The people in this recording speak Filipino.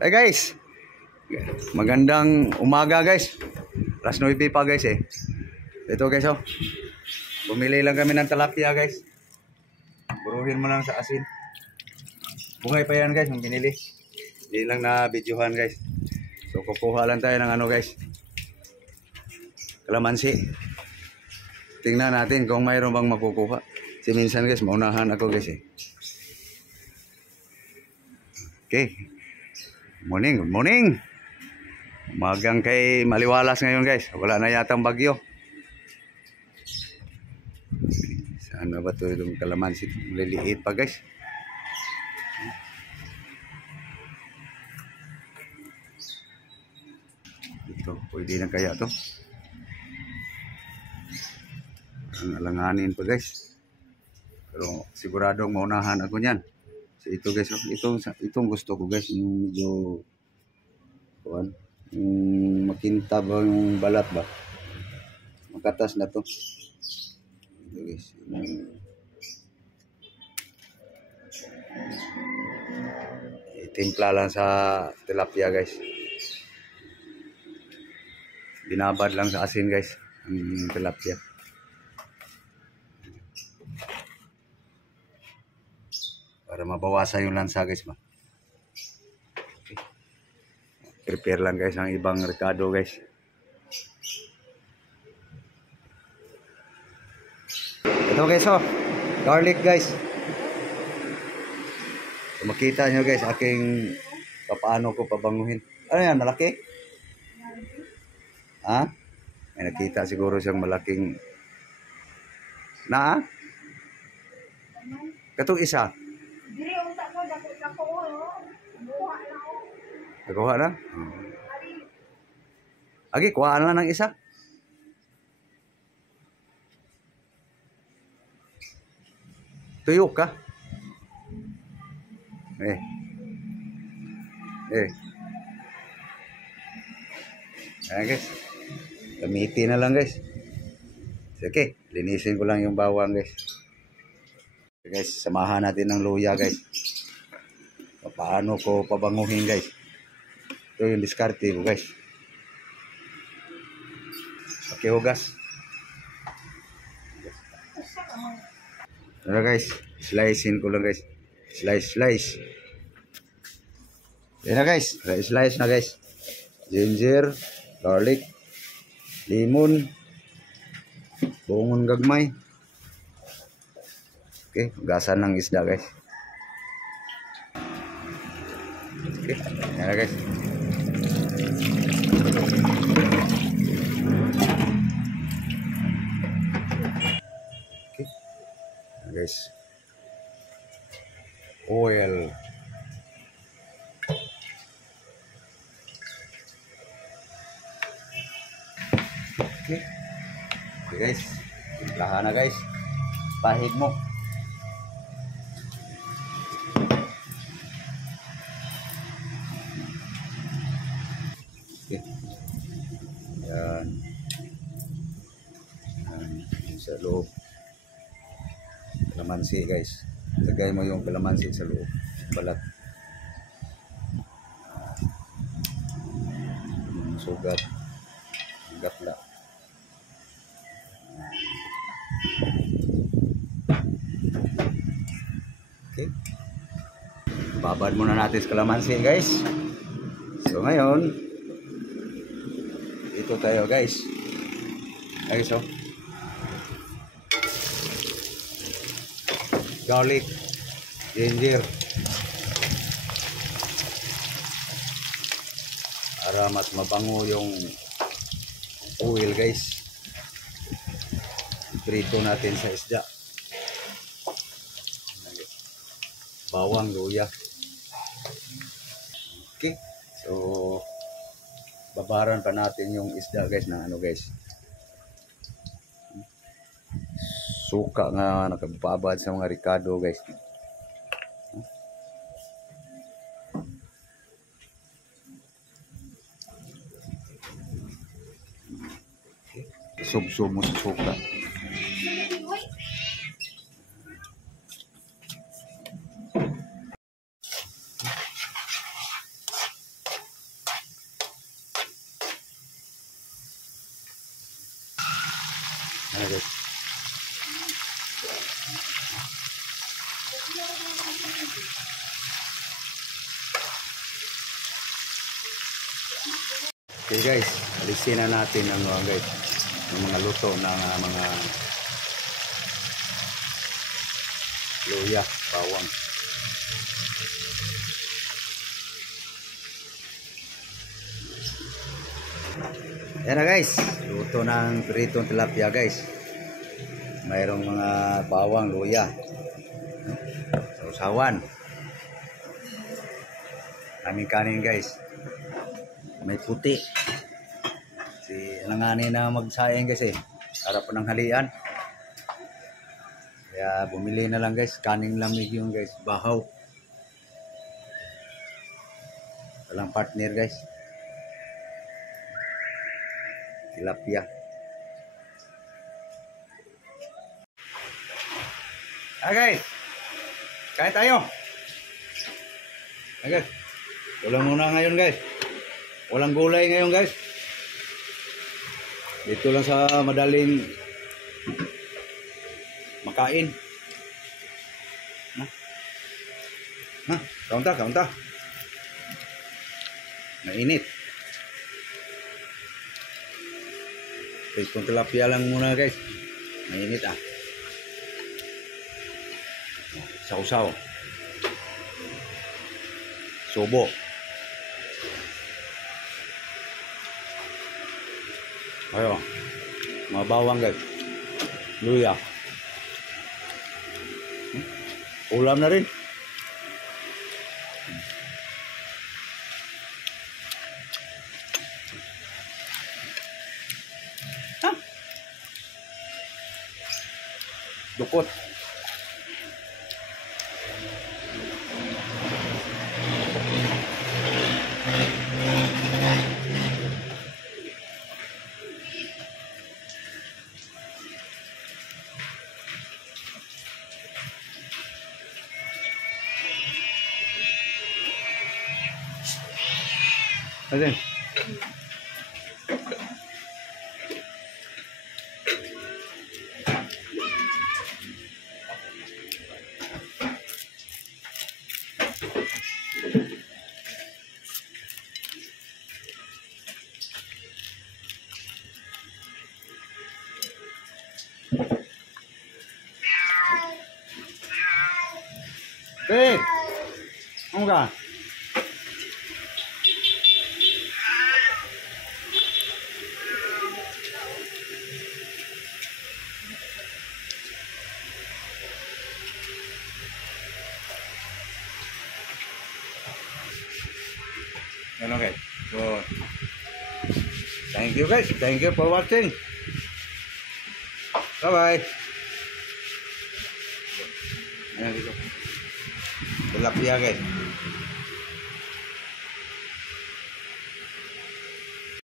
Hey guys, magandang umaga guys. Alas 9 pa guys eh. Ito guys oh. Bumili lang kami ng tilapia guys. Buruhin mo lang sa asin. Bungay pa yan guys, yung binili. Hindi lang na videohan guys. So kukuha lang tayo ng ano guys, kalamansi. Tingnan natin kung mayroon bang makukuha. Si minsan guys, maunahan ako guys eh. Okay. Morning, good morning. Umagang kay maliwalas ngayon guys. Wala na yatang bagyo. Saan na ba ito itong kalamansi? Liliit pa guys. Ito, pwede na kaya ito. Ang alanganin pa guys. Pero siguradong maunahan ako niyan. So ito guys, itong gusto ko guys, yung medyo yung makintab yung balat ba, makatas na to. Ito guys, itimpla lang sa tilapia guys, binabad lang sa asin guys ang tilapia para mabawasan yung lansa guys ba. Okay. Prepare lang guys ang ibang rekado guys. Ito guys oh, garlic guys. So, makita nyo guys aking paano ko pabanguhin. Ano yan, malaki? Ha? May nakita siguro siyang malaking na katong isa. Nakuha na? Agi, kuhaan na ng isa. Tuyok ka? Eh. Ayan guys. Gamitin na lang guys. Okay, linisin ko lang yung bawang guys. Okay, guys, samahan natin ng luya guys. Paano ko pabanguhin guys. Ito yung diskarte ko guys. Okay, hugas. Tara guys, slicein ko lang guys. Slice. Yan na guys, slice na guys. Ginger, garlic, limon, bungon gagmay. Okay, hugasan ng isda guys. Okay, yan na guys. Okay, yan guys. Oil. Okay. Okay guys, timplahan na guys. Pahid mo. Okay. Yan. Yan sa loob. Kalamansi guys. Lagay mo yung kalamansi sa loob. Balat. Sugat. Gatla. Okay. Babad muna natin sa kalamansi guys. So ngayon, ito tayo guys. Guys oh. Garlic, ginger. Para mas mabango yung oil guys. Prito natin sa isda. Bawang, luya. Okay. So babaran pa natin yung isda guys na ano guys. Suka nga nakababad sa mga ricado guys. Sub-sub mo sa suka. Ano guys? Okay guys, alisin na natin ang guys, ang mga luto ng mga luya, bawang. Yan na guys, luto ng pritong tilapia guys. Mayroong mga bawang, luya, sausawan. Aming kanin guys. May puti. Si nanganin na magsayang guys eh. Harap pa ng halian. Kaya bumili na lang guys. Kaning lamig yung guys. Bahaw. Walang partner guys. Tilapia. Guys. Kain tayo. Okay. Walang muna ngayon guys. Walang gulay ngayon guys. Dito lang sa madaling makain. Kaunta. Mainit. Itong tilapia lang muna guys. Mainit ah. Sausaw. Subo. Ayo, mga bawang guys, luya, ulam na rin. Dukot. Ayan. Hey, ano ka? Yan okay. So, thank you guys. Thank you for watching. Bye-bye. Ayan dito. Tilapia guys.